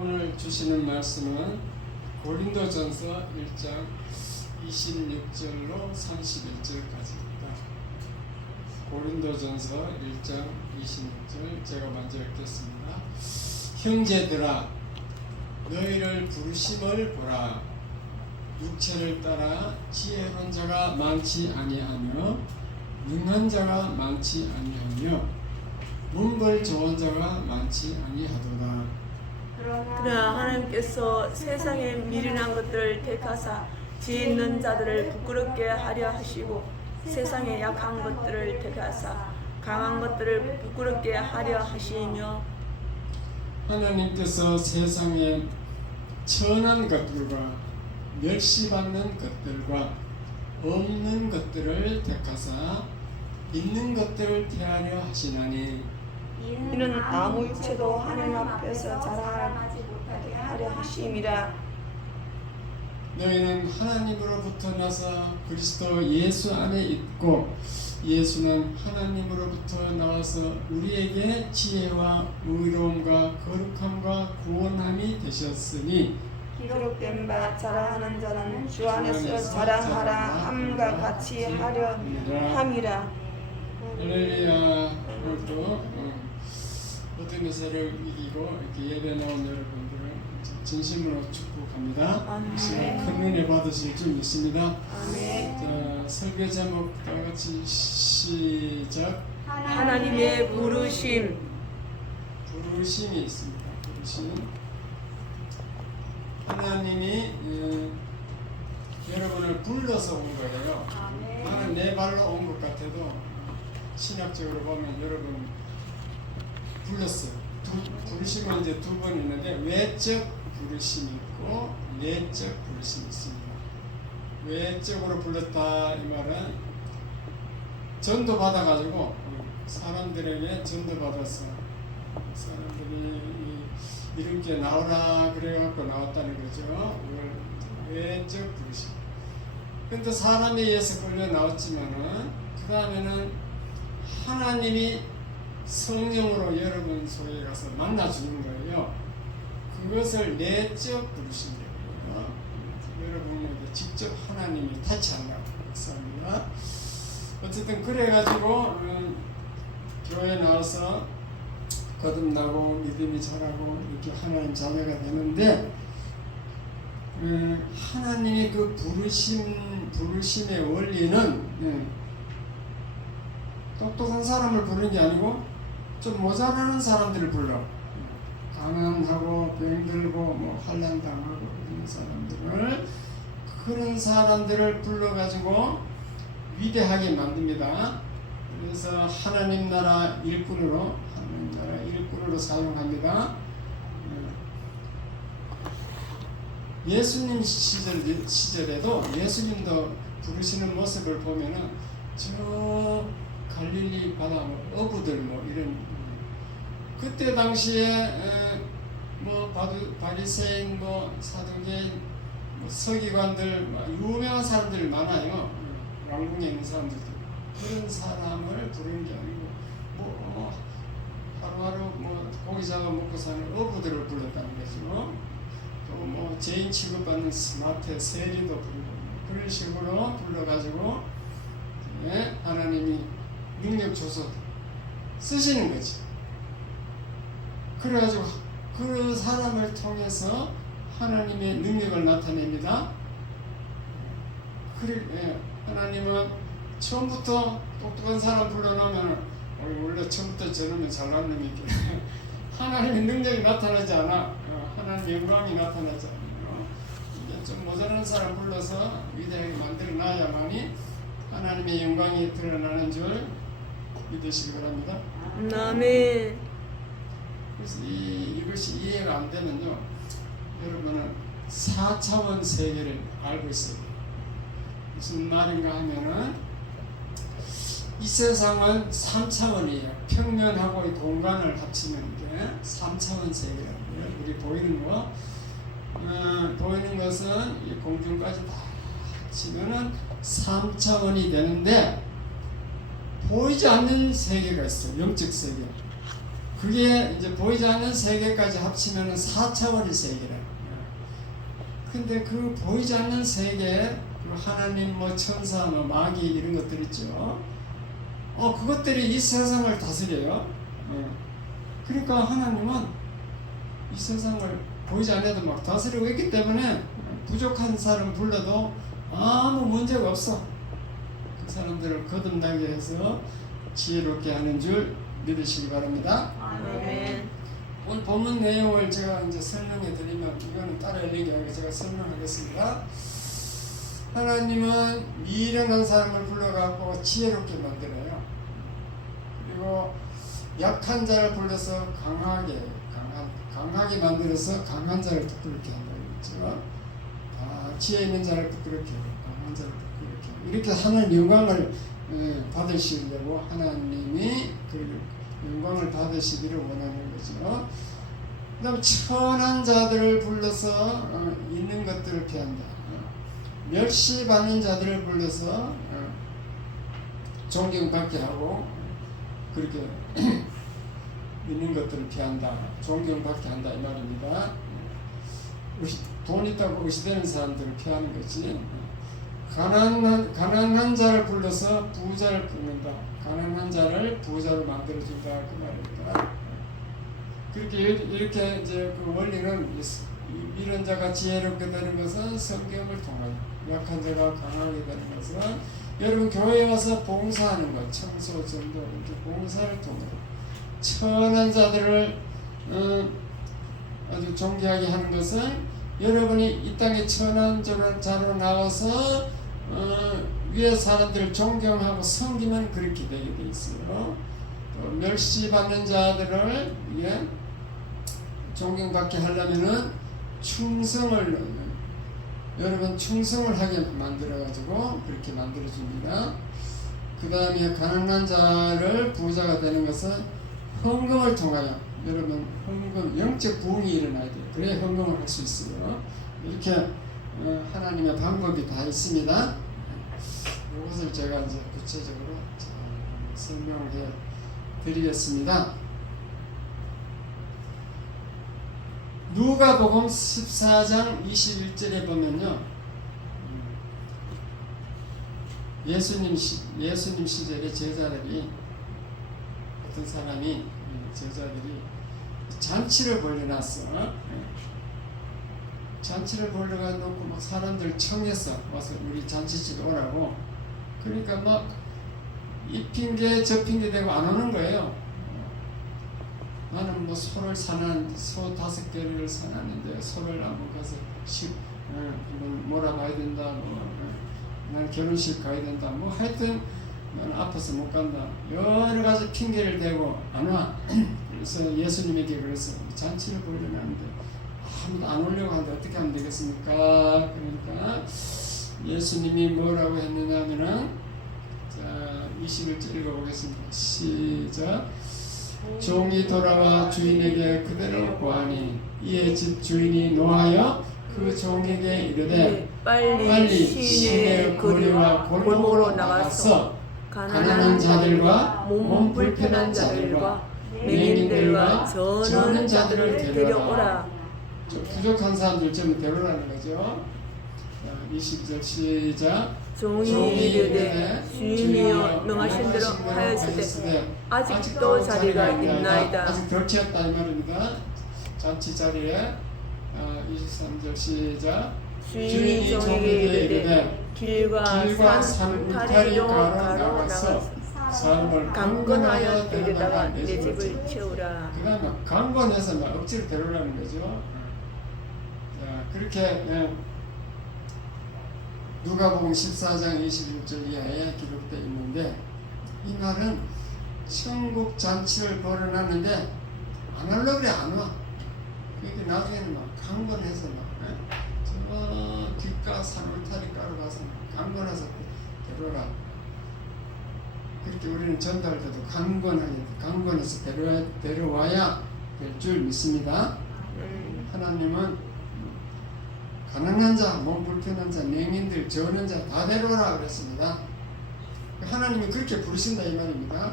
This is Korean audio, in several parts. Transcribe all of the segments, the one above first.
오늘 주시는 말씀은 고린도전서 1장 26절로 31절까지입니다. 고린도전서 1장 26절 제가 먼저 읽겠습니다. 형제들아 너희를 부르심을 보라. 육체를 따라 지혜로운 자가 많지 아니하며 능한 자가 많지 아니하며 문벌 좋은 자가 많지 아니하도다. 그러나 하나님께서 세상에 미련한 것들을 택하사 지혜 있는 자들을 부끄럽게 하려 하시고 세상에 약한 것들을 택하사 강한 것들을 부끄럽게 하려 하시며 하나님께서 세상에 천한 것들과 멸시받는 것들과 없는 것들을 택하사 있는 것들을 태하려 하시나니 이는 아무 육체도 하나님 앞에서 자랑하지 못하게 하려 하심이라. 너희는 하나님으로부터 나서 그리스도 예수 안에 있고 예수는 하나님으로부터 나와서 우리에게 지혜와 의로움과 거룩함과 구원함이 되셨으니 기록된 바 자랑하는 자는 주 안에서 자랑하라 함과 같이 하려 함이라. 할렐루야. 오늘도 모든 것을 이기고 이렇게 예배 나온 여러분들을 진심으로 축복합니다. 아멘. 시간 큰 은혜 받으실 줄 믿습니다. 아멘. 자, 설교 제목 다 같이 시작. 하나님의 부르심. 부르심이 있습니다. 부르심. 하나님이 여러분을 불러서 온 거예요. 나는 내 발로 온 것 같아도 신학적으로 보면 여러분 불렀어요. 부르심은 이제 두 번 있는데 외적 부르심이 있고 내적 부르심이 있습니다. 외적으로 불렀다 이 말은 전도 받아가지고 사람들에게 전도 받아서 사람들이 이렇게 나오라 그래갖고 나왔다는 거죠. 외적 부르심. 근데 사람에 의해서 끌려 나왔지만은 그 다음에는 하나님이 성령으로 여러분 속에 가서 만나주는 거예요. 그것을 내적 부르심이고요. 여러분에게 직접 하나님이 타치한다고 했습니다. 어쨌든 그래가지고 교회 나와서 거듭나고 믿음이 자라고 이렇게 하나님 자녀가 되는데 하나님의 그 부르심의 원리는 똑똑한 사람을 부르는 게 아니고 좀 모자라는 사람들을 불러. 가난하고 병들고 뭐 환난당하고 이런 사람들을 그런 사람들을 불러가지고 위대하게 만듭니다. 그래서 하나님 나라 일꾼으로 사용합니다. 예수님 시절에도 예수님도 부르시는 모습을 보면은 저 갈릴리 바다 어부들 뭐 이런 그때 당시에 뭐 바리새인 뭐 사두개인 뭐 서기관들 유명한 사람들 많아요. 왕궁에 있는 사람들도 그런 사람을 부르는 게 아니고 뭐 하루하루 뭐 고기 잡아 먹고 사는 어부들을 불렀다는 거죠. 또 뭐 죄인 취급받는 스마트 세리도 부르고 그런 식으로 불러가지고 하나님이 능력 줘서 쓰시는 거지. 그래가지고 그 사람을 통해서 하나님의 능력을 나타냅니다. 하나님은 처음부터 똑똑한 사람 불러놓으면 원래 처음부터 저놈이 잘난 놈이 하나님의 능력이 나타나지 않아. 하나님의 영광이 나타나지 않아요. 이제 좀 모자란 사람 불러서 위대하게 만들어 놔야만이 하나님의 영광이 드러나는 줄 믿으시기 바랍니다. 아멘. 그래서 이것이 이해가 안 되면요, 여러분은 4차원 세계를 알고 있어요. 무슨 말인가 하면은 이 세상은 3차원이에요. 평면하고 이 공간을 합치는 게 3차원 세계라는 거예요. 우리 보이는 거, 보이는 것은 이 공중까지 다 합치면은 3차원이 되는데 보이지 않는 세계가 있어요. 영적 세계. 그게 이제 보이지 않는 세계까지 합치면 4차원의 세계라. 근데 그 보이지 않는 세계, 하나님 뭐 천사 뭐 마귀 이런 것들 있죠. 그것들이 이 세상을 다스려요. 그러니까 하나님은 이 세상을 보이지 않아도 막 다스리고 있기 때문에 부족한 사람 불러도 아무 문제가 없어. 그 사람들을 거듭나게 해서 지혜롭게 하는 줄 믿으시기 바랍니다. 아멘. 오늘 본문 내용을 제가 이제 설명해 드리면 이거는 따라 읽기 하게 제가 설명하겠습니다. 하나님은 미련한 사람을 불러갖고 지혜롭게 만들어요. 그리고 약한 자를 불러서 강하게 만들어서 강한 자를 부끄럽게 한다고 했죠. 지혜 있는 자를 부끄럽게 하고 강한 자를 부끄럽게 하고 이렇게 하나님 영광을 받으시려고 하나님이 그 영광을 받으시기를 원하는 거죠. 그 다음 천한 자들을 불러서 있는 것들을 피한다. 멸시받는 자들을 불러서 존경받게 하고 그렇게 있는 것들을 피한다. 존경받게 한다 이 말입니다. 돈 있다고 의시되는 사람들을 피하는 거지. 가난한 자를 불러서 부자를 끊는다. 가난한 자를 부자로 만들어준다 그 말입니다. 그렇게 이렇게 이제 그 원리는 이런 자가 지혜롭게 되는 것은 성경을 통하여, 약한 자가 강하게 되는 것은 여러분 교회에 와서 봉사하는 것, 청소, 전도 이렇게 봉사를 통해 천한 자들을 아주 존귀하게 하는 것은 여러분이 이 땅에 천한 자로 나와서 위에 사람들을 존경하고 섬기면 그렇게 되게 돼 있어요. 또 멸시받는 자들을 존경받게 하려면은 여러분 충성을 하게 만들어 가지고 그렇게 만들어 줍니다. 그 다음에 가난한 자를 부자가 되는 것은 헌금을 통하여 여러분 헌금 영적 부흥이 일어나야 돼요. 그래야 헌금을 할 수 있어요. 이렇게 하나님의 방법이 다 있습니다. 이것을 제가 이제 구체적으로 설명해 드리겠습니다. 누가복음 14장 21절에 보면요, 예수님 시절에 제자들이 어떤 사람이 제자들이 잔치를 벌려놨어. 잔치를 벌려가 놓고 막 사람들 청해서 와서 우리 잔치집에 오라고. 그러니까 막 이 핑계 저 핑계 대고 안 오는 거예요. 나는 뭐 소 5개를 사놨는데 소를 한번 가서 몰아봐야 된다. 난 결혼식 가야 된다. 뭐 하여튼 나는 아파서 못 간다. 여러 가지 핑계를 대고 안 와. 그래서 예수님에게 그래서 잔치를 벌려놨는데 아무도 안 오려고 하는데 어떻게 하면 되겠습니까? 그러니까 예수님이 뭐라고 했느냐 하면은, 자 21절 읽어보겠습니다. 시작. 종이 돌아와 주인에게 그대로 고하니 이에 집 주인이 노하여 그 종에게 이르되 빨리 시내 거리와 골목으로 나가서 가난한 자들과 몸 불편한 자들과 맹인들과 저는 자들을 데려오라. 부족한 사람들 좀 데려오라는 거죠. 20절 시작. 종이 이르되 주인이여 명하신 대로 하였으되 아직도 자리가 있나이다. 아직 덜 채웠다 이 말입니다. 잔치 자리에 23절 시작. 주인이 종에게 이르되 길과 산 울타리로 나가서 사람을 강건하여 데려다가 내 집을 채우라. 그 다음에 강건해서 막 억지로 데려오라는 거죠. 자, 그렇게 누가복음 14장 21절 이하에 기록되어 있는데, 이 말은 천국 잔치를 벌여놨는데 안 하려고 그래 안 와. 그러니까 나중에는 막 강건해서 저 길가 산 울타리가로 가서 강건해서 데려라. 그렇게 우리는 전도할 때도 강건해서 데려와야 될 줄 믿습니다. 하나님은 가난한 자, 몸 불편한 자, 맹인들, 저는 자 다 데려오라 그랬습니다. 하나님이 그렇게 부르신다 이 말입니다.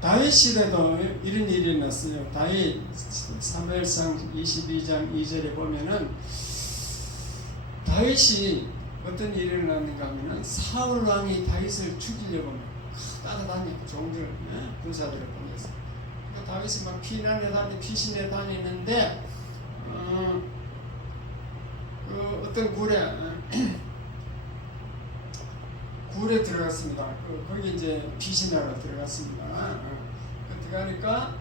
다윗 시대도 이런 일이 일어났어요. 다윗 사무엘상 22장 2절에 보면은 다윗이 어떤 일이 일어났는가 하면은 사울 왕이 다윗을 죽이려고 따라다니고 종들 군사들을 보내서 그러니까 다윗이 막 피신해 다니는데 어떤 굴에 들어갔습니다. 거기 이제 피신하러 들어갔습니다. 들어가니까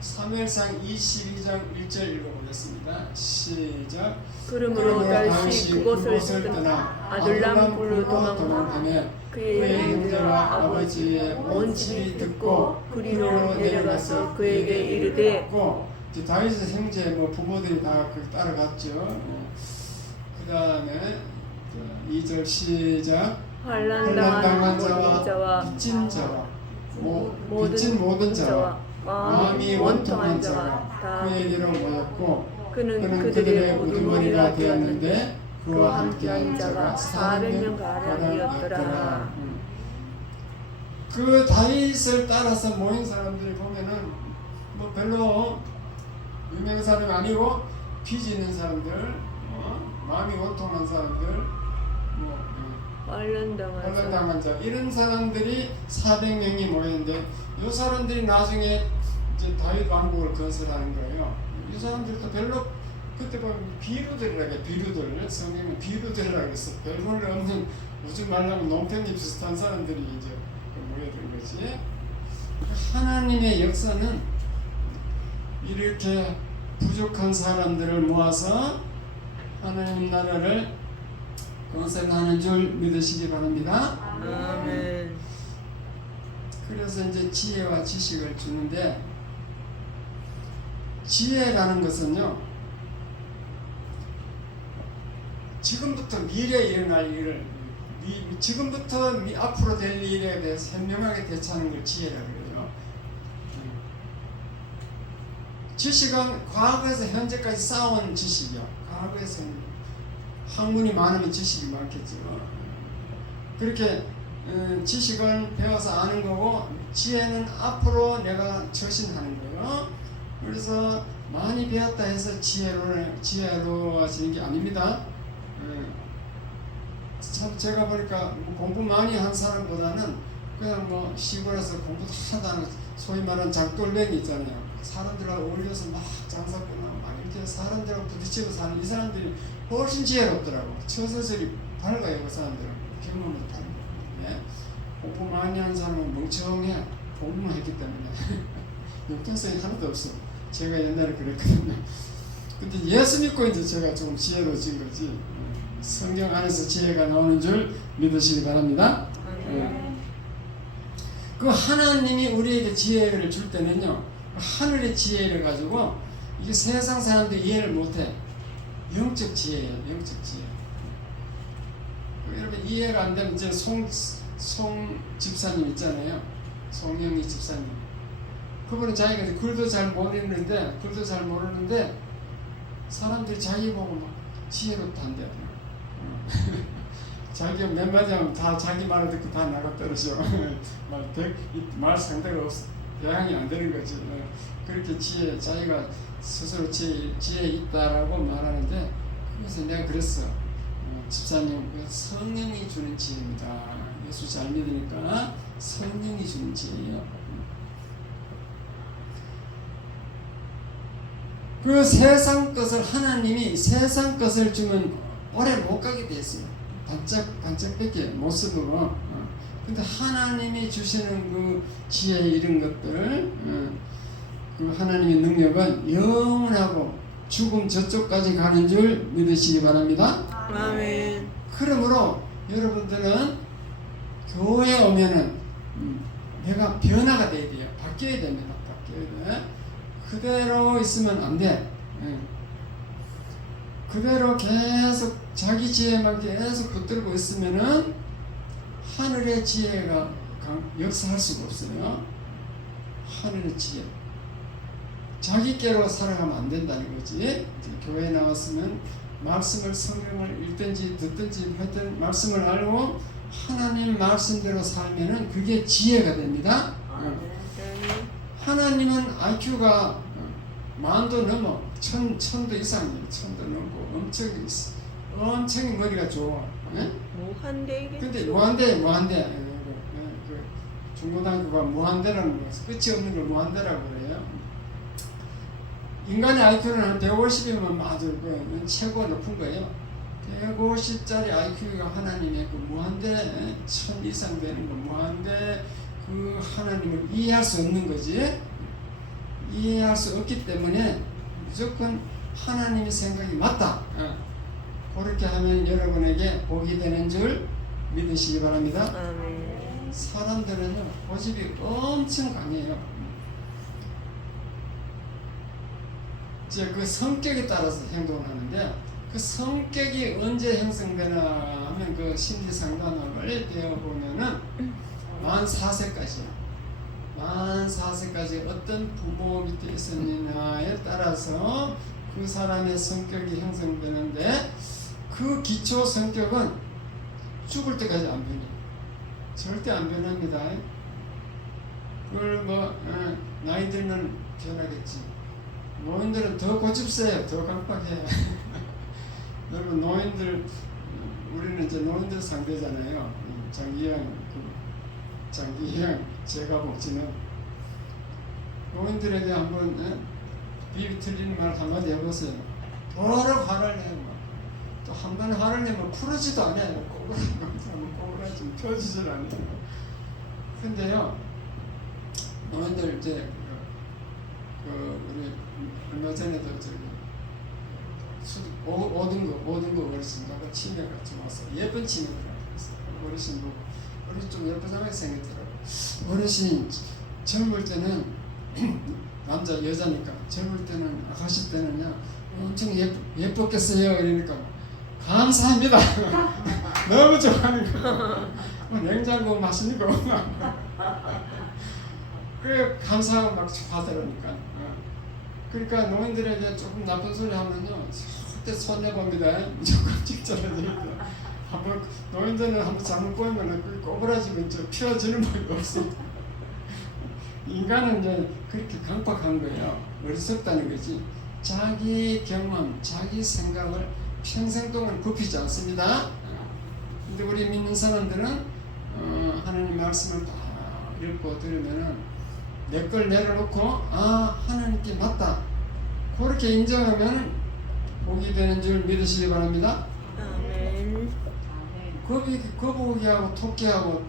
사무엘상 22장 1절 읽어보겠습니다. 시작. 그러므로 다윗이 그곳을 떠나 아둘람 굴로 도망하며 그의 형제와 아버지의 온 집이 듣고 그리로 내려가서 그에게 이르되 다윗의 형제 부모들이 다 따라갔죠. 그 다음에 2절 시작. 환난당한 자와 빚진 자와 빚진 모든 자와 마음이 원통한 자가 그에게로 모였고 그는 그들의 우두머리가 되었는데 그와 함께한 자가 400명 가량이었더라. 그 다윗을 따라서 모인 사람들이 보면은 별로 유명한 사람이 아니고 빚이 있는 사람들, 마음이 원통한 사람들, 환난당한 자 이런 사람들이 400명이 모였는데 이 사람들이 나중에 이제 다윗 왕국을 건설하는 거예요. 이 사람들도 별로 그때 보면 비루들 성경은 비루들이라고 했어. 별볼 없는 무슨 말하면 농땡이 비슷한 사람들이 이제 모여든 거지. 하나님의 역사는 이렇게 부족한 사람들을 모아서 하나님 나라를 건설하는 줄 믿으시기 바랍니다. 아멘. 그래서 이제 지혜와 지식을 주는데 지혜라는 것은요 지금부터 미래에 일어날 일을 지금부터 앞으로 될 일에 대해서 현명하게 대처하는 걸 지혜라고 그래요. 지식은 과거에서 현재까지 쌓아온 지식이요. 과거에서는 학문이 많으면 지식이 많겠죠. 그렇게 지식은 배워서 아는 거고 지혜는 앞으로 내가 처신하는 거예요. 그래서 많이 배웠다 해서 지혜로워지는 게 아닙니다. 참 제가 보니까 공부 많이 한 사람보다는 그냥 시골에서 공부 하나도 안 하고 소위 말하는 장돌뱅이 있잖아요. 사람들하고 어울려서 막 장사꾼하고 막 이렇게 사람들하고 부딪히고 사는 이 사람들이 훨씬 지혜롭더라고. 처서들이 밝아요. 그 사람들은 경험을 밝아요. 예? 공부 많이 한 사람은 멍청해. 공부만 했기 때문에 역동성이 하나도 없어. 제가 옛날에 그랬거든요. 근데 예수 믿고 이제 제가 조금 지혜로워진 거지. 성경 안에서 지혜가 나오는 줄 믿으시기 바랍니다. 그 하나님이 우리에게 지혜를 줄 때는요, 하늘의 지혜를 가지고 이게 세상 사람들이 이해를 못해. 영적 지혜예요, 영적 지혜. 여러분 이해가 안 되면 이제 송 집사님 있잖아요. 송영희 집사님. 그분은 자기가 글도 잘 모르는데 사람들이 자기 보고 막 지혜롭다 한대요. 자기가 몇 마디 하면 다 자기 말을 듣고 다 나가 떨어져. 말 상대가 없어. 대항이 안 되는 거지. 그렇게 자기가 스스로 지혜 있다라고 말하는데, 그래서 내가 그랬어. 집사님, 성령이 주는 지혜입니다. 예수 잘 믿으니까 성령이 주는 지혜예요. 그 세상 것을 하나님이 세상 것을 주면 오래 못 가게 돼 있어요. 반짝밖에 못 쓰고. 근데 하나님이 주시는 그 지혜 이런 것들, 그 하나님의 능력은 영원하고 죽음 저쪽까지 가는 줄 믿으시기 바랍니다. 아멘. 그러므로 여러분들은 교회에 오면은 내가 변화가 돼야 돼요. 바뀌어야 됩니다. 바뀌어야 돼. 그대로 있으면 안 돼. 그대로 계속 자기 지혜만 계속 붙들고 있으면은 하늘의 지혜가 역사할 수가 없어요. 하늘의 지혜. 자기께로 살아가면 안 된다는 거지. 교회에 나왔으면 말씀을 성경을 읽든지 듣든지 하여튼 말씀을 알고 하나님 말씀대로 살면은 그게 지혜가 됩니다. 하나님은 IQ가 만도 넘어 천도 이상이에요. 천도 넘고 엄청 머리가 좋아. 무한대이겠죠. 근데 무한대. 그 중고등학교가 무한대라는 거, 끝이 없는 걸 무한대라고 그래요. 인간의 IQ는 한 150이면 아주 최고 높은 거예요. 150짜리 IQ가 하나님의 그 무한대 1000 이상 되는 거, 무한대 그 하나님을 이해할 수 없는 거지. 이해할 수 없기 때문에 무조건 하나님의 생각이 맞다. 그렇게 하면 여러분에게 복이 되는 줄 믿으시기 바랍니다. 아멘. 사람들은요, 고집이 엄청 강해요. 이제 그 성격에 따라서 행동을 하는데, 그 성격이 언제 형성되나 하면 그 심리 상담을 배워보면은 만 4세까지요. 만 4세까지 어떤 부모 밑에 있었느냐에 따라서 그 사람의 성격이 형성되는데, 그 기초 성격은 죽을 때까지 안 변해요. 절대 안 변합니다. 그걸 나이 들면 변하겠지. 노인들은 더 고집세요. 더 강박해요. 여러분, 노인들, 우리는 이제 노인들 상대잖아요. 장기영 제가 복지는 노인들에게 한번 비비 틀리는 말 한마디 해보세요. 뭐로 화를 내요. 또 한 번 화를 내면 풀어지도 않아요. 꼬부라지 펴지질 않아요. 근데요, 노인들 이제 우리 얼마 전에도 오든 거 어르신하고 치매가 좀 왔어. 예쁜 치매가 왔어. 어르신 보고 어르신 좀 예쁘다고 생겼더라고. 어르신이 젊을 때는 남자 여자니까 젊을 때는 아가씨 때는요 엄청 예뻤겠어요. 이러니까 감사합니다. 너무 좋아하니까 냉장고 마시니까 그래 감사하고 막 좋아하더라니까. 그러니까 노인들에게 조금 나쁜 소리 하면요 절대 손해봅니다. 무조건 직전해집니다. 한번 노인들은 한번 잘못 보이면 그 꼬부라지면 좀 피어지는 법이 없습니다. 인간은 이제 그렇게 강박한 거예요. 어리석다는 거지. 자기 경험, 자기 생각을 평생 동안 굽히지 않습니다. 근데 우리 믿는 사람들은 하나님 말씀을 다 읽고 들으면은 내 걸 내려놓고 하나님께 맞다 그렇게 인정하면 복이 되는 줄 믿으시기 바랍니다. 아멘. 거북이하고 토끼하고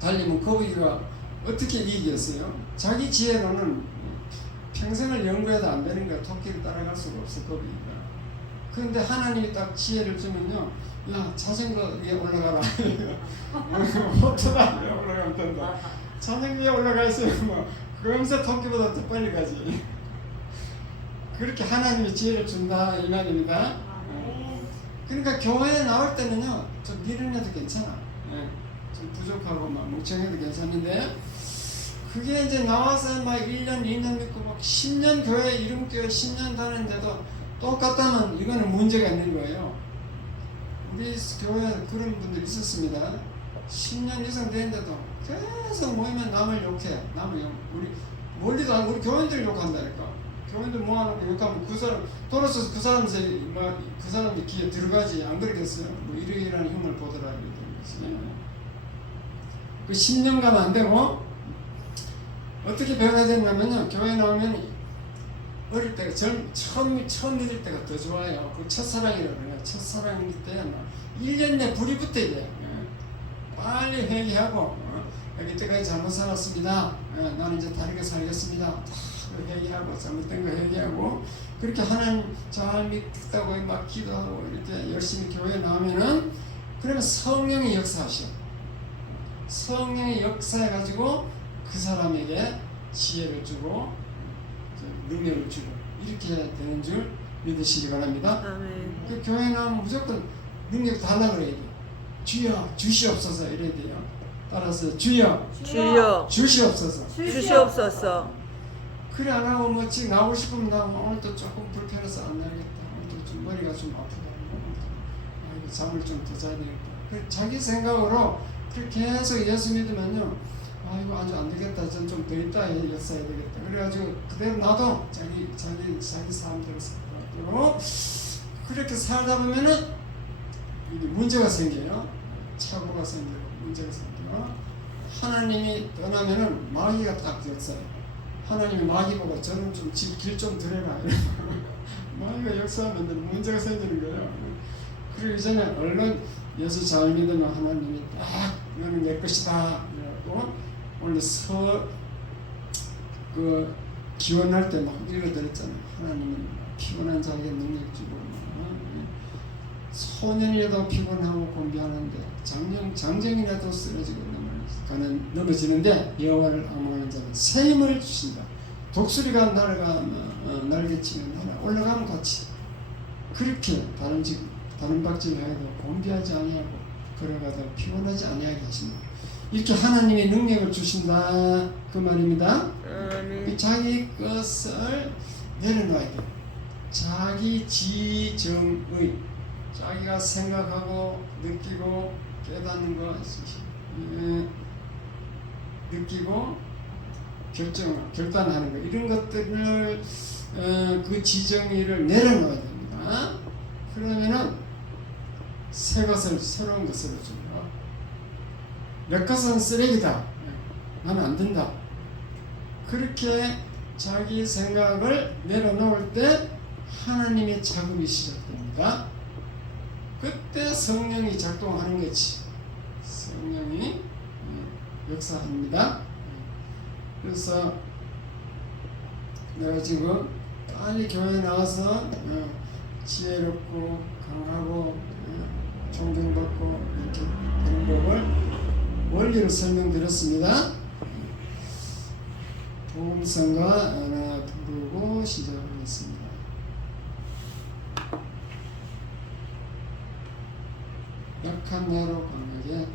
달리면 거북이가 어떻게 이기겠어요? 자기 지혜로는 평생을 연구해도 안 되는 거야. 토끼를 따라갈 수가 없어, 거북이가. 그런데 하나님이 딱 지혜를 주면요, 야 자전거 위에 올라가라. 호토다 위에 올라가면 된다. 자전거 위에 올라가 있으면 뭐 금세 토끼보다 더 빨리 가지. 그렇게 하나님이 지혜를 준다 이 말입니다. 그러니까 교회에 나올 때는요 좀 미련해도 괜찮아. 좀 부족하고 막 멍청해도 괜찮은데, 그게 이제 나와서 막 1년 2년 믿고 막 10년 교회 이름교회 10년 다니는데도 똑같다면 이거는 문제가 있는 거예요. 우리 교회에 그런 분들 있었습니다. 10년 이상 되는데도 계속 모이면 남을 욕해. 남을 욕. 우리 멀리도 안, 우리 교인들 욕한다니까. 교인들 모아놓고 욕하면 그 사람 돌아서서 그 사람이 귀에 들어가지. 안 그러겠어요? 뭐 이러이러한 흉을 보더라 이러더라고요. 그 10년 가면 안 되고 어떻게 배워야 되냐면요, 교회 나오면 어릴 때 처음 믿을 때가 더 좋아요. 그 첫사랑이라고 그래요. 첫사랑일 때 1년 내 불이 붙어야 돼요. 빨리 회개하고 이때까지 잘못 살았습니다. 나는 이제 다르게 살겠습니다. 다 회개하고 잘못된 거 회개하고 그렇게 하나님 잘 믿다고 막 기도하고 이렇게 열심히 교회에 나오면은 그러면 성령이 역사하셔. 성령이 역사해가지고 그 사람에게 지혜를 주고 능력을 주고 이렇게 되는 줄 믿으시기 바랍니다. 아멘. 그 교회 나오면 무조건 능력 달라 그래야 돼요. 주여 주시옵소서 이래야 돼요. 따라서 주여 주시옵소서. 주시옵소서. 그래 안 하고 뭐 지금 나오고 싶으면 나오고 오늘도 조금 불편해서 안 나겠다. 오늘도 좀 머리가 좀 아프다. 아이고 잠을 좀 더 자야 되겠다. 자기 생각으로 그렇게 계속 예수 믿으면요, 아 이거 아주 안 되겠다, 좀 더 있다 역사해야 되겠다. 그래가지고 그대로 놔도 자기 사람대로 살고 그렇게 살다 보면은 이게 문제가 생겨요. 착오가 생기고 문제가 생겨요. 하나님이 떠나면은 마귀가 딱 역사해요. 하나님이 마귀 보고 저는 좀 길 좀 들여라. 마귀가 역사하면 문제가 생기는 거예요. 그러기 전에 얼른 예수 잘 믿으면 하나님이 딱 너는 내 것이다. 그래갖고 원래 기원할 때 막 읽어드렸잖아요. 하나님은 피곤한 자에게 능력 주고 소년이라도 피곤하고 곤비하는데 장정이라도 쓰러지고 넘어지는데 여호와를 악망하는 자는 새 힘을 주신다. 독수리가 날개치면 올라가면 같이 그렇게 다른 박질을 해도 곤비하지 아니하고 걸어가다 피곤하지 아니하게 하신다. 이렇게 하나님의 능력을 주신다 그 말입니다. 자기 것을 내려놔야 돼요. 자기 지정의, 자기가 생각하고 느끼고 깨닫는 거, 느끼고 결단하는 거, 이런 것들을 그 지정의를 내려놔야 됩니다. 그러면은 새 것을, 새로운 것을 줍니다. 몇 것은 쓰레기다, 나는 안 된다, 그렇게 자기 생각을 내려놓을 때 하나님의 작업이 시작됩니다. 그때 성령이 작동하는 거지. 성령이 역사합니다. 그래서 내가 지금 빨리 교회에 나와서 지혜롭고 강하고 존경받고 이렇게 되는 법을 원리를 설명드렸습니다. 복음성가 하나 부르고 시작하겠습니다. 약한 나로 강하게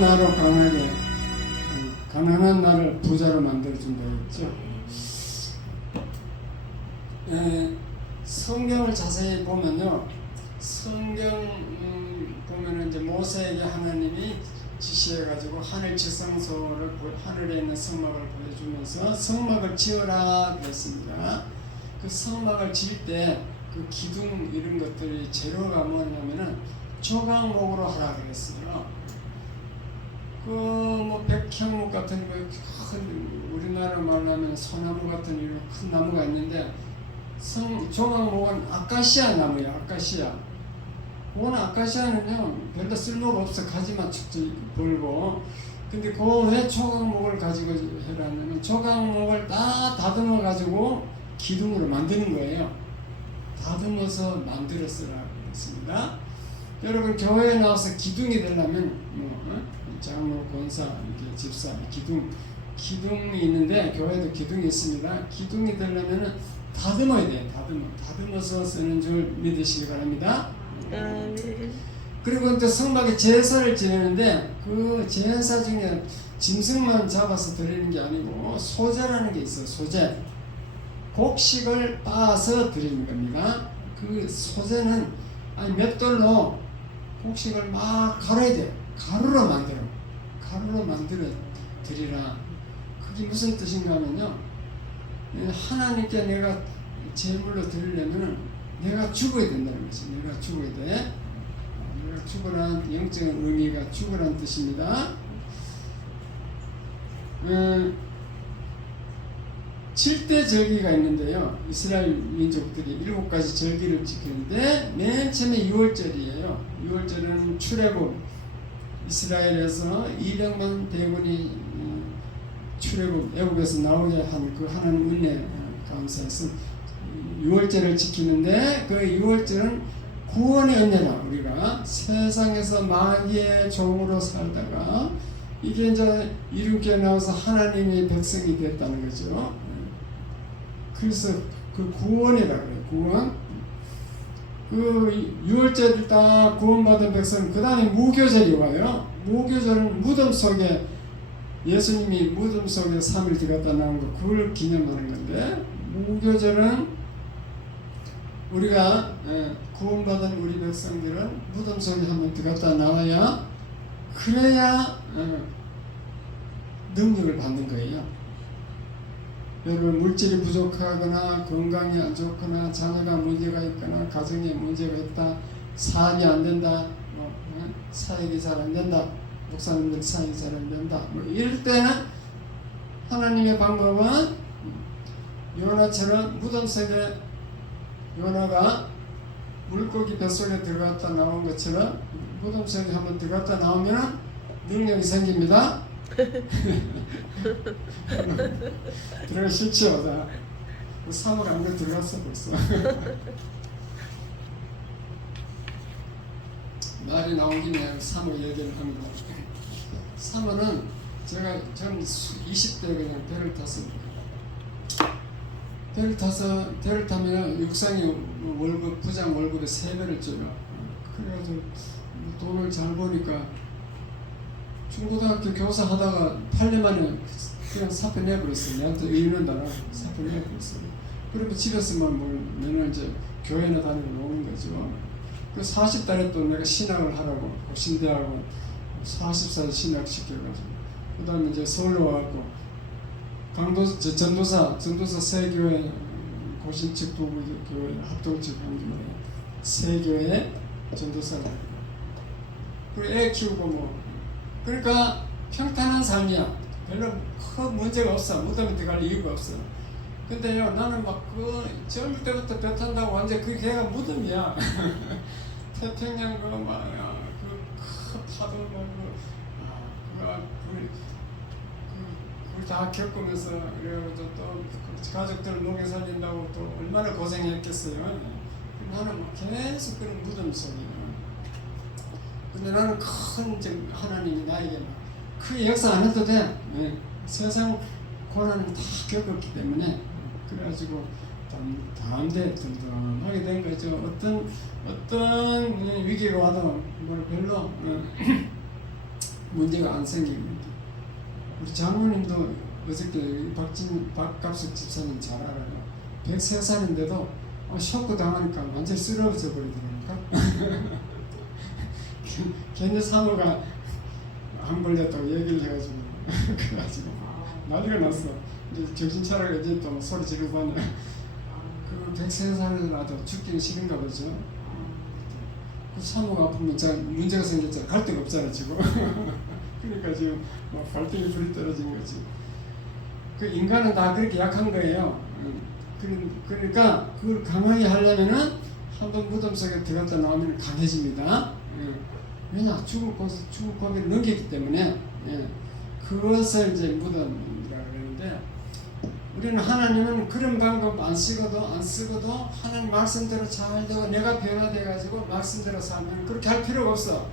나로 강하게, 가난한 나를 부자로 만들어준다 했죠. 성경을 자세히 보면요, 성경 보면은 이제 모세에게 하나님이 지시해가지고 하늘 지성소를 하늘에 있는 성막을 보여주면서 성막을 지어라 그랬습니다. 그 성막을 지을 때 그 기둥 이런 것들이 재료가 뭐냐면은 조각목으로 하라 그랬어요. 그 뭐 백향목 같은 거 큰 우리나라 말하면 소나무 같은 이런 큰 나무가 있는데 조각목은 아카시아 나무야. 아카시아. 그거는 아카시아는요 별로 쓸모가 없어. 가지만 축축 벌고. 근데 그 왜 조각목을 가지고 해라면 조각목을 다 다듬어 가지고 기둥으로 만드는 거예요. 다듬어서 만들었으라 그랬습니다. 여러분 교회에 나와서 기둥이 되려면 장로, 권사, 이렇게 집사, 기둥이 있는데 교회도 기둥이 있습니다. 기둥이 되려면 다듬어야 돼요. 다듬어서 쓰는 줄 믿으시기 바랍니다. 그리고 또 성막에 제사를 지내는데 그 제사 중에 짐승만 잡아서 드리는 게 아니고 소제라는 게 있어요. 소제. 곡식을 빻아서 드리는 겁니다. 그 소제는 몇 돌로 곡식을 막 갈아야 돼요. 가루로 만들어 드리라. 그게 무슨 뜻인가 하면요, 하나님께 내가 제물로 드리려면 내가 죽어야 된다는 것이. 내가 죽어야 돼. 내가 죽으란 영적인 의미가 죽으란 뜻입니다. 7대 절기가 있는데요. 이스라엘 민족들이 7가지 절기를 지키는데 맨 처음에 6월절이에요. 6월절은 출애굽, 이스라엘에서 200만 대군이 출애굽 애굽에서 나오게 한 그 하나님 은혜 감사해서 6월절을 지키는데 그 6월절은 구원의 은혜라. 우리가 세상에서 마귀의 종으로 살다가 이게 이제 이름께 나와서 하나님의 백성이 됐다는 거죠. 그래서 그 구원이라 그래요. 구원. 그 6월절 다 구원받은 백성은 그 다음에 무교절이 와요. 무교절은 무덤 속에 예수님이 무덤 속에 3일 들어갔다 나온 거 그걸 기념하는 건데, 무교절은 우리가 구원받은 우리 백성들은 무덤 속에 한번 들어갔다 나와야 그래야 능력을 받는 거예요. 여러분 물질이 부족하거나 건강이 안 좋거나 자녀가 문제가 있거나 가정에 문제가 있다, 사업이 안 된다, 사역이 잘 안 된다, 목사님들 사역이 잘 안 된다, 이럴 때는 하나님의 방법은 요나처럼 무덤 속에 요나가 물고기 뱃속에 들어갔다 나온 것처럼 무덤 속에 한번 들어갔다 나오면 능력이 생깁니다. 들어가십시오. 자, 3월 안에 들어갔어 벌써. 말이 나온 김에 3월 얘기를 합니다. 3월은 전 20대 그냥 배를 타면 육상이 부장 월급의 3배를 줘요. 그래가지고 돈을 잘 버니까 중고등학교 교사 하다가 8년 만에 그냥 사표 내버렸어요. 내한테 읽는다라 사표 내버렸어요. 그리고 집에서만 맨날 이제 교회나 다니고 노는 거죠. 그 40달에 또 내가 신학을 하라고 고신대하고 40살 신학 시켜가지고 그 다음에 이제 서울로 와갖고 전도사 세교회 고신측 부부교회 합동측 한교회 세교회 전도사를 하고 그리고 애 키우고 그러니까 평탄한 삶이야. 별로 큰 문제가 없어. 무덤에 들어갈 이유가 없어. 근데요, 나는 젊을 때부터 배 탄다고 완전 그 개가 무덤이야. 태평양 큰 파도 그걸 다 겪으면서 그래가지고 또 가족들 목에 살린다고 또 얼마나 고생했겠어요. 나는 계속 그런 무덤 속이야. 근데 나는 큰 하나님이 나에게 크게 역사 안 해도 돼. 세상 고난을 다 겪었기 때문에 그래가지고 담대 든든하게 된 거죠. 어떤 위기가 와도 별로 문제가 안 생깁니다. 우리 장모님도 어저께 박갑석 집사님 잘 알아요. 103살인데도 쇼크 당하니까 완전히 쓰러져 버리더라니까. 걔네 사모가 안 걸렸다고 얘기를 해가지고 그래가지고 난리가 났어. 이제 정신 차려가 이제 또 소리 지르고 하네. 그 103살에 나도 죽기는 싫은가 보죠. 그 사모가 아프면 문제가 생겼잖아. 갈 데가 없잖아 지금. 그러니까 지금 막 발등에 불이 떨어진 거지. 그 인간은 다 그렇게 약한 거예요. 그러니까 그걸 강하게 하려면은 한번 무덤 속에 들어갔다 나오면 강해집니다. 왜냐? 죽을 고비를 넘겼기 때문에. 그것을 이제 무덤이라고 그러는데, 우리는 하나님은 그런 방법 안 쓰고도 하나님 말씀대로 잘 되고 내가 변화돼 가지고 말씀대로 살면 그렇게 할 필요가 없어.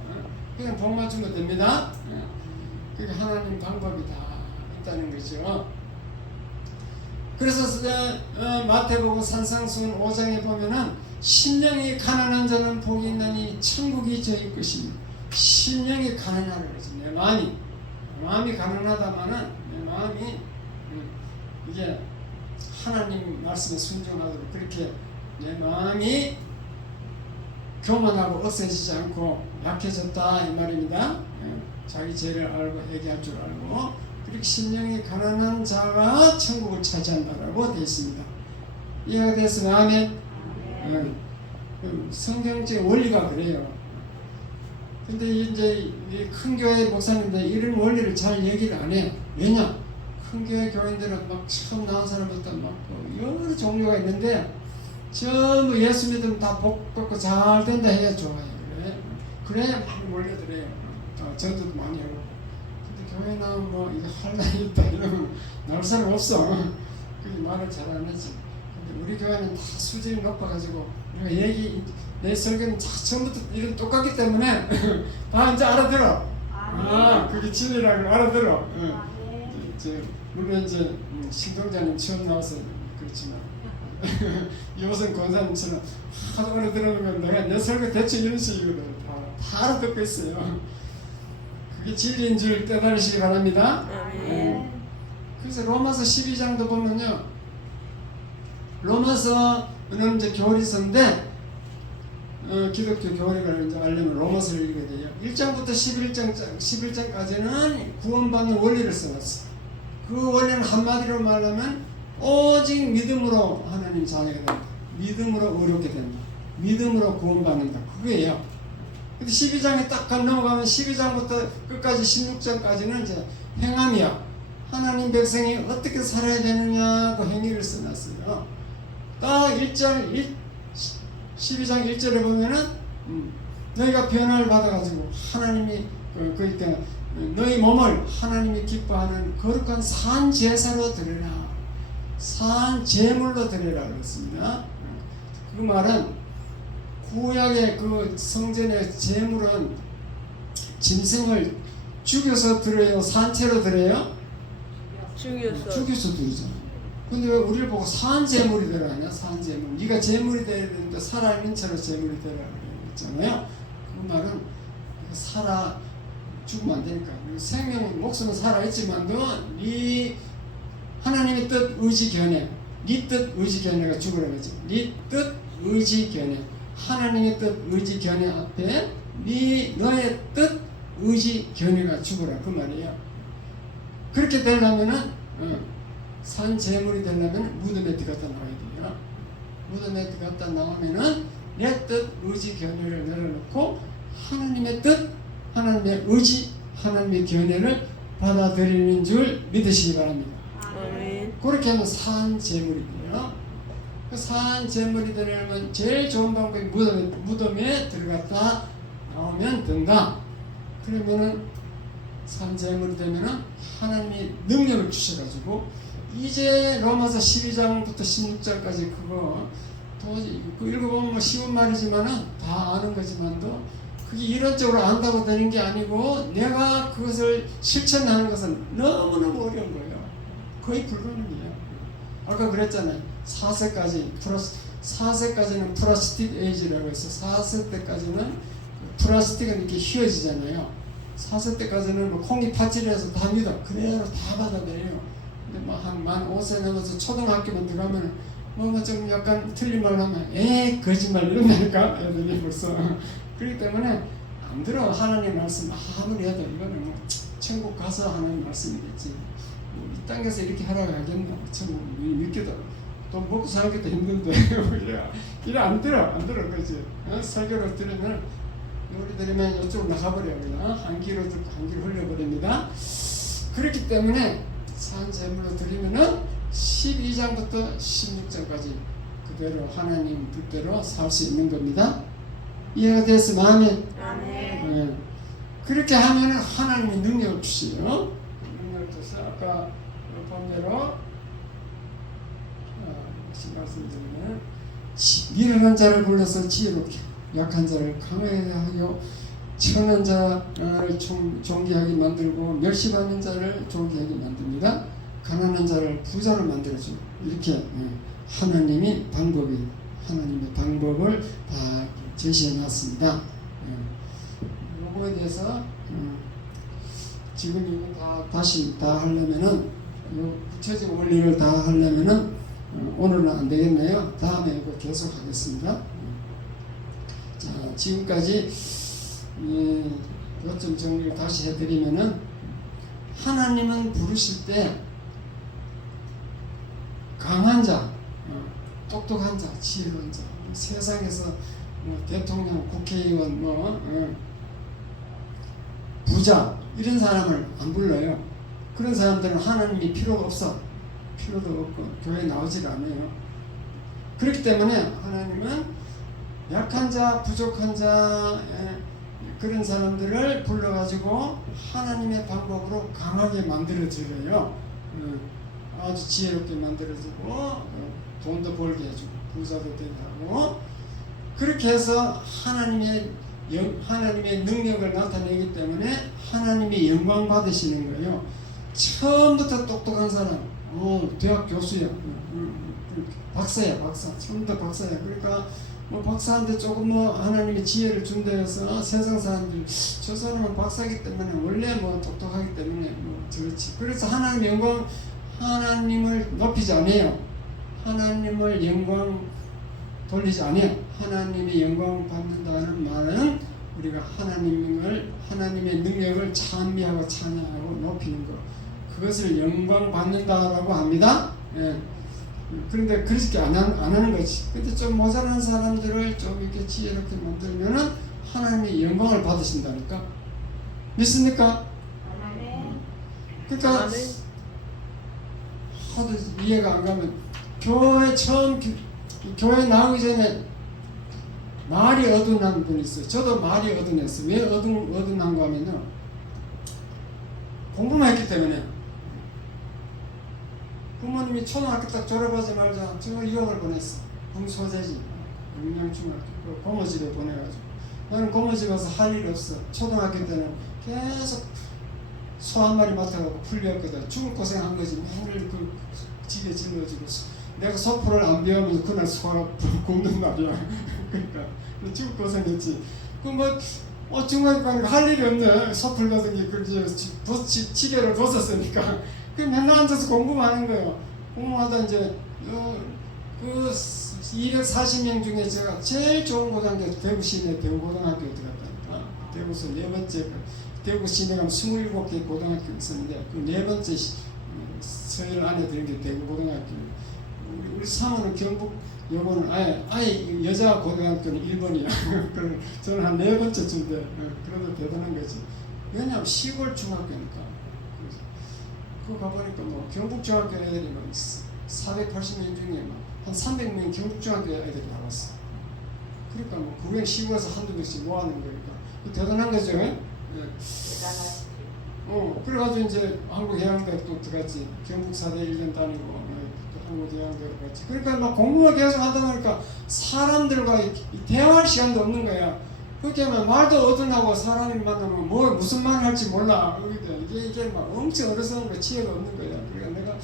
그냥 복 맞추면 됩니다. 그게 하나님 방법이 다 있다는 거죠. 그래서 마태복음 산상수훈 5장에 보면은 심령이 가난한 자는 복이 있나니 천국이 저희 것입니다. 심령이 가난하는 거지. 내 마음이 가난하다마는 내 마음이 이게 하나님 말씀에 순종하도록 그렇게 내 마음이 교만하고 억세지지 않고 약해졌다 이 말입니다. 자기 죄를 알고 회개할 줄 알고 그렇게 심령이 가난한 자가 천국을 차지한다라고 되어 있습니다. 이해가 됐으면 아멘. 성경적 원리가 그래요. 근데 이제 큰 교회 목사님들 이런 원리를 잘 얘기를 안 해요. 왜냐? 큰 교회 교인들은 막 처음 나온 사람부터 막 여러 종류가 있는데 전부 예수 믿으면 다 복 받고 잘 된다 해야 좋아요. 그래야 많이 몰려들어요. 저도 많이 하고. 근데 교회 나오면 뭐 이거 할 날이 있다 이러면 나올 사람 없어. 그게 말을 잘 안 하지. 근데 우리 교회는 다 수준이 높아가지고 우리가 내 설교는 처음부터 이런 똑같기 때문에 다 이제 알아들어. 그게 진리라고 알아들어. 물론 이제 신동자님 처음 나와서 그렇지만 이호선 권사님처럼 하도 알아들으면 내가 내 설교 대충 이런 식이거든. 다 알아듣고 있어요. 그게 진리인 줄 깨달으시기 바랍니다. 그래서 로마서 12장도 보면요, 로마서는 이제 교리서인데 기독교 교리를 이제 알려면 로마서를 읽어야 돼요. 1장부터 11장까지는 구원받는 원리를 써놨어. 그 원리는 한마디로 말하면 오직 믿음으로 하나님 자녀가 된다. 믿음으로 의롭게 된다. 믿음으로 구원받는다. 그거예요. 근데 12장에 딱 넘어가면 12장부터 끝까지 16장까지는 이제 행함이야. 하나님 백성이 어떻게 살아야 되느냐 그 행위를 써놨어요. 딱 12장 1절에 보면은 너희가 변화를 받아가지고 하나님이 그러니까 너희 몸을 하나님이 기뻐하는 거룩한 산 제사로 드려라. 산 제물로 드려라 그랬습니다. 그 말은 구약의 그 성전의 제물은 짐승을 죽여서 드려요? 산채로 드려요? 죽여서 드리잖아. 근데 왜 우리를 보고 산 제물이 되라 하냐? 산 제물. 네가 제물이 되야 되는데 살아있는 채로 제물이 되라 그랬잖아요. 그 말은 살아 죽으면 안 되니까. 생명 목숨은 살아있지만도 네 하나님의 뜻 의지 견해, 네 뜻 의지 견해가 죽으라는 거지. 네 뜻 의지 견해, 하나님의 뜻 의지 견해 앞에 너의 뜻 의지 견해가 죽으라 그 말이에요. 그렇게 되려면은 산 제물이 되려면 무덤에 들어갔다 나와야 돼요. 무덤에 들어갔다 나오면은 내 뜻 의지 견해를 내려놓고 하나님의 뜻, 하나님의 의지, 하나님의 견해를 받아들이는 줄 믿으시기 바랍니다. 그렇게 하면 산 제물이 돼요. 그 산 제물이 되려면 제일 좋은 방법이 무덤에 들어갔다 나오면 된다. 그러면은 산 제물이 되면은 하나님이 능력을 주셔가지고 이제 로마서 12장부터 16장까지 그거 도저히 읽어보면 뭐 쉬운 말이지만은 다 아는 거지만도 그게 이론적으로 안다고 되는 게 아니고 내가 그것을 실천하는 것은 너무너무 어려운 거예요. 거의 불가능이에요. 아까 그랬잖아요. 4세까지는 플라스틱 에이지라고 해서 4세 때까지는 플라스틱은 이렇게 휘어지잖아요. 4세 때까지는 뭐 콩이 파질해서 다 믿어. 그래야 다 받아들여요. 근데 뭐 한 만 5세 넘어서 초등학교만 들어가면 뭐 좀 약간 틀린 말 하면 거짓말 이런다니까 애들이 벌써. 그렇기 때문에 안 들어. 하나님 말씀 아무리 해도 이거는 뭐 천국 가서 하는 말씀이겠지. 이 땅에서 이렇게 하라고 하겠나? 천국 믿기도 돈 먹고 살기도 힘든데 이래 안 들어 그지? 설교를 들으면 우리 들으면 이쪽으로 나가버려요. 그냥 한 귀로 듣고 한 귀로 흘려버립니다. 그렇기 때문에 산재물로 드리면은 12장부터 16장까지 그대로 하나님 뜻대로 살 수 있는 겁니다. 이해가 됐으면 아멘. 아멘. 그렇게 하면 하나님이 능력을 주시요. 능력을 주셔서 아까 본대로 말씀드리면 미련한 자를 불러서 지혜롭게 약한 자를 강하게 하여 천한 자를 존귀하게 만들고 멸시받는 자를 존귀하게 만듭니다. 가난한 자를 부자로 만들어주고 이렇게 하나님의 방법을 다 제시해 놨습니다. 요거에 대해서 지금 이거 다시 하려면은 구체적 원리를 다 하려면은 오늘은 안 되겠네요. 다음에 이거 계속 하겠습니다. 자, 지금까지 요점 정리를 다시 해드리면은 하나님은 부르실 때 강한 자, 똑똑한 자, 지혜로운 자, 세상에서 대통령, 국회의원, 부자 이런 사람을 안 불러요. 그런 사람들은 하나님이 필요가 없어. 필요도 없고 교회에 나오지가 않아요. 그렇기 때문에 하나님은 약한 자, 부족한 자 그런 사람들을 불러가지고 하나님의 방법으로 강하게 만들어드려요. 아주 지혜롭게 만들어주고 돈도 벌게 해주고 부자도 되게 하고 그렇게 해서 하나님의 능력을 나타내기 때문에 하나님이 영광 받으시는 거예요. 처음부터 똑똑한 사람, 대학 교수야, 박사야, 처음부터 박사야. 그러니까 박사한테 조금 하나님의 지혜를 준다 해서 세상 사람들 저 사람은 박사이기 때문에 원래 똑똑하기 때문에 그렇지. 그래서 하나님을 높이지 않아요. 하나님을 영광 돌리지 않아요. 하나님의 영광 받는다는 말은 우리가 하나님의 능력을 찬미하고 찬양하고 높이는 것, 그것을 영광 받는다라고 합니다. 예. 그런데 그렇게 안 하는 거지. 근데 좀 모자란 사람들을 좀 이렇게 지혜롭게 만들면은 하나님의 영광을 받으신다니까. 믿습니까? 그러니까 하도 이해가 안 가면 교회 나오기 전에 말이 어둔한 분이 있어요. 저도 말이 어둔했어요. 왜 어둔한가 하면요, 공부만 했기 때문에. 부모님이 초등학교 딱 졸업하자마자 저 유학을 보냈어. 동소재지, 영양중학교 고모집에 보내가지고. 나는 고모집 가서 할 일 없어. 초등학교 때는 계속 소 한 마리 맡아가고 풀렸거든. 죽을 고생한 거지. 맨날 그 집에 짊어지고 내가 소풀을 안 배우면서 그날 소가 굶는 날이야. 그러니까 죽을 고생했지. 중학교 가니까 할 일이 없네. 소풀 같은 게 지게를 벗었으니까. 그 맨날 앉아서 공부만 하는 거예요. 공부하다 이제 그 240명 중에 제가 제일 좋은 고등학교 대구 시내 대구고등학교 들어갔다니까. 대구에서 네 번째 대구 시내 가면 27개 고등학교 있었는데 그 네 번째 서열 안에 드는 게 대구고등학교. 우리 사모는 경북 요거는 아예 여자 고등학교는 1번이야. 그럼 저는 한 네 번째쯤인데 그래도 대단한 거지. 왜냐하면 시골 중학교니까. 그거 가보니까 경북중학교 애들이 480명 중에 한 300명 경북중학교 애들이 나왔어. 그러니까 그게 시골에서 한두 명씩 모아놓은 거니까 대단한 거죠. 예? 대단하시지. 그래가지고 이제 한국해양대학도 들어갔지. 경북사대 1년 다니고 또 한국해양대학 갔지. 그러니까 공부만 계속 하다 보니까 사람들과 대화할 시간도 없는 거야. 그렇게 하면 말도 어둔하고 사람이 만나면 무슨 말 할지 몰라. 이게 엄청 어려서는 거 지혜가 없는 거야. 그러니까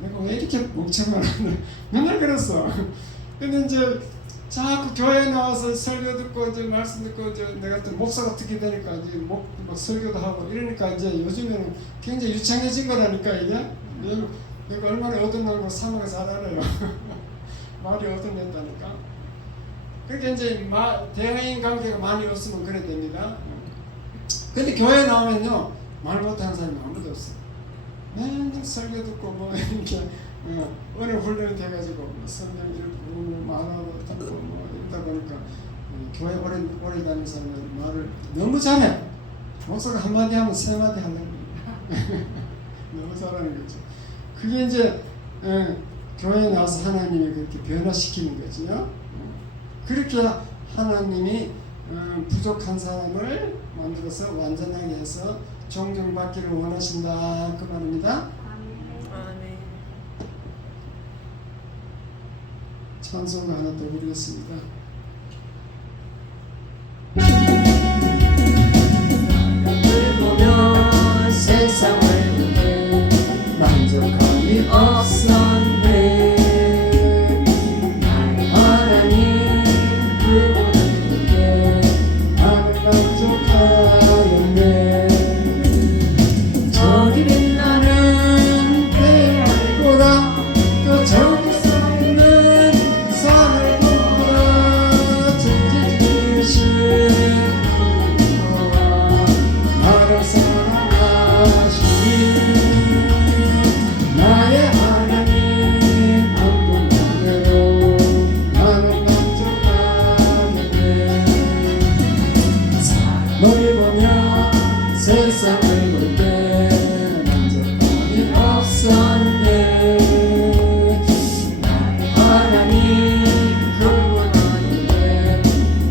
내가 왜 이렇게 멍청하나 맨날 그랬어. 근데 이제 자꾸 교회에 나와서 설교 듣고 이제 말씀 듣고 이제 내가 또 목사가 듣게 되니까 이제 막 설교도 하고 이러니까 이제 요즘에는 굉장히 유창해진 거라니까 이게. 내가 얼마나 어둔하고 사모가 잘 알아요. 말이 어둔했다니까. 그러니까 이제 대인 관계가 많이 없으면 그래 됩니다. 근데 교회에 나오면요, 말 못하는 사람이 아무도 없어. 맨날 설교 듣고 뭐 이렇게 어느 훈련이 돼가지고 뭐 성경 읽고 말하고 듣고 뭐 이러다 보니까 교회 오래 다니는 사람은 말을 너무 잘해. 목사가 한마디 하면 세 마디 하는 거예요. 너무 잘하는 거죠. 그게 이제 교회에 나와서 하나님이 그렇게 변화시키는 거지요. 그렇게 하나님이 부족한 사람을 만들어서 완전하게 해서 존경받기를 원하신다 그 말입니다. 아멘. 찬송가 하나 더 부르겠습니다. 보며 세상을 보며 만족함이 없었네. 나의 하나님 그 보는 게 나는 만족하였네. 저기 빛나는 배를 보라 또 저기서 있는 산을 보라. 전지주신 여호와 나를 사랑하시니 나의 하나님 한 분만으로 나는 만족하겠네. 삶을 보며 세상을 볼 때 만족함이 없었네. 나의 하나님 그분만인데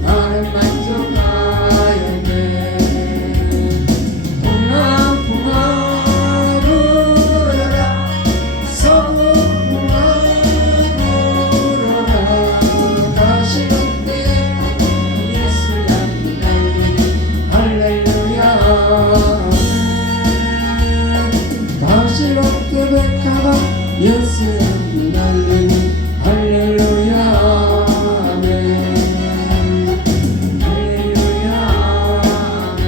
나는 만족하였네. 동남풍아 불어라 서북풍아 불어라. 가시밭에 예수 향기 날리니 할렐루야. 가시밭에 백화가 예수 향기 날리니 할렐루야. 아멘. 할렐루야. 아멘.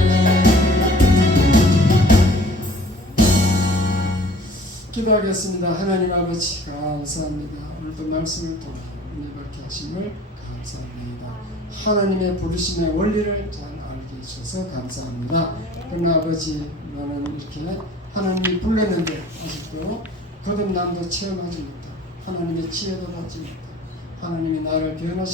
기도하겠습니다. 하나님 아버지 감사합니다. 오늘도 말씀을 통해 은혜 받게 하심을 감사합니다. 하나님의 부르심의 원리를 잘 알게 해주셔서 감사합니다. 그러나 아버지 나는 이렇게 하나님이 불렀는데 아직도 거듭남도 체험하지 못하고 하나님의 지혜도 받지 못하고 하나님이 나를 변화시키고